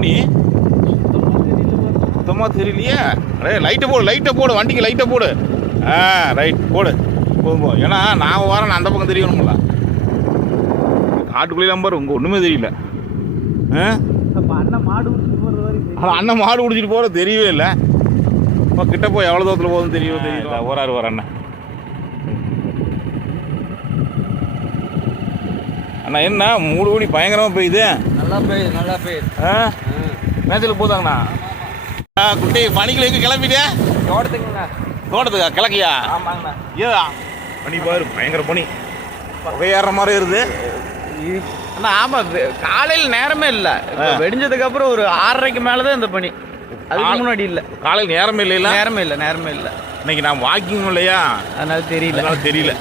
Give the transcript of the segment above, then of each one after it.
எப்படி சுத்தமாக தெரியலையே. லைட்டை போடு வண்டிக்கு லைட்டை போடு. ரைட் போடு போதும். ஏன்னா நான் வரேன் அந்த பக்கம் தெரியணும்ல. காட்டுக்குள்ளே பாரு உங்க ஒன்றுமே தெரியல. அண்ணன் மாடு பிடிச்சிட்டு போகிறது தெரியவே இல்லை. இப்போ கிட்ட போய் எவ்வளோ தூரத்தில் போகுதுன்னு தெரியல. வர அண்ணன். அண்ணா என்ன 3 மணி பயங்கரமாக பெய்யுது. நல்லா பெய்யுது. மேட்சில் போதாங்கண்ணா. குட்டி பனிக்குள்ள எங்கே கிளம்பிட்டே? தோட்டத்துக்கா கிளக்கியா? ஆமாங்கண்ணா. ஏதா பனி பாரு பயங்கர பனி. புகையேற மாதிரி இருக்குது. அண்ணா ஆமாம், காலையில் நேரமே இல்லை. வெடிஞ்சதுக்கு அப்புறம் ஒரு 6:30க்கு மேலே தான் இந்த பனி. அதுக்கு முன்னாடி இல்லை. காலையில் நேரமே இல்லை. நேரமே இல்லை. இன்னைக்கு நான் வாக்கிங் இல்லையா, அதனால தெரியல.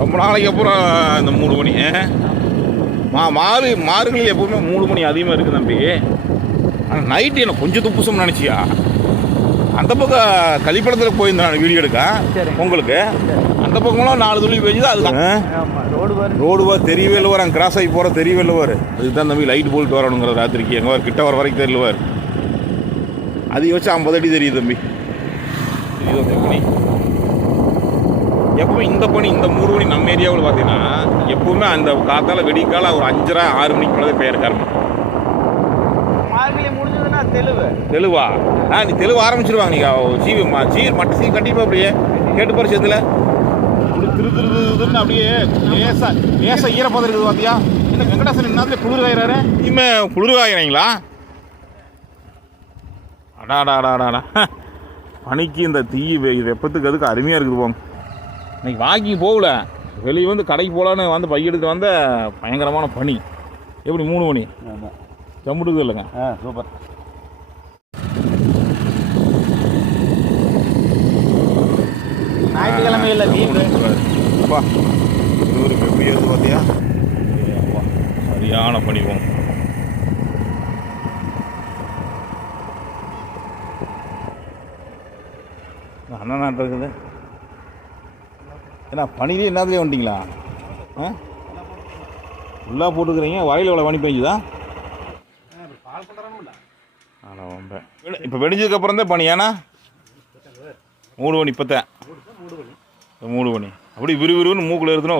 ரொம்ப நாளைக்கு அப்புறம் இந்த 3 மணி மாறுகளில் எப்போவுமே 3 மணி அதிகமாக இருக்குது தம்பி. ஆனால் நைட்டு எனக்கு கொஞ்சம் துப்புசம் நினச்சியா. அந்த பக்கம் கழிப்படத்தில் போயிருந்தேன் வீடியோ எடுக்க உங்களுக்கு. அந்த பக்கம்லாம் 4 துளி பெய்யுது. அது ரோடு வார் தெரியவே இல்லை. அங்கே கிராஸ் ஆகி போகிற தெரியவே இல்லை. அதுதான் தம்பி லைட் போல்ட்டு வரணுங்கிற ராத்திரிக்கு எங்கே கிட்ட வர வரைக்கும் தெரியல. அது வச்சு 50 அடி தெரியுது தம்பி. பனி எப்பவுமே இந்த 3 மணி நம்ம ஏரியாவில் பார்த்தீங்கன்னா எப்பவுமே அந்த காத்தால வெடிக்கால ஒரு 5:30 6 மணிக்கு மேலே பெயர்க்காரு. முடிஞ்சதுன்னா தெலுவா நீ தெலுவ ஆரம்பிச்சிருவாங்க. நீங்கள் சீர் மட்ட சீர் கண்டிப்பாக அப்படியே கேட்டு பாரு சேர்த்துல திருன்னு அப்படியே லேசா ஈரப்பதம் இருக்குது பார்த்தியா. என்ன வெங்கடாசன் என்ன குளிர் காயிறாரு. இனிமே குளிர் காயிறீங்களா? அடாடாடாடா பனிக்கு இந்த தீ வெப்பத்துக்கு அதுக்கு அருமையாக இருக்குது. போங்க இன்னைக்கு வாக்கிங் போகல, வெளியே வந்து கடைக்கு போகலான்னு வந்து பையெடுத்து வந்த பயங்கரமான பனி. எப்படி 3 மணி ஜம்முடுது இல்லைங்க. சூப்பர். ஞாயிற்றுக்கிழமையில் லீவுப்பா. ஊருக்கு எப்படி வருது பார்த்தியா. சரியான பனிவோம். அண்ணன் நாட்டு இருக்குது. ஏன்னா பனிலே என்னதுலேயே வந்துட்டிங்களா? ஃபுல்லாக போட்டுக்கிறீங்க. வரையில் எவ்வளோ பனி பெஞ்சுதா? இப்போ வெடிஞ்சதுக்கப்புறம் தான் பனி. ஏன்னா 3 மணி இப்போத்தான் 3 மணி அப்படி விறுவிறுன்னு மூக்கில் இருக்குதுன்னு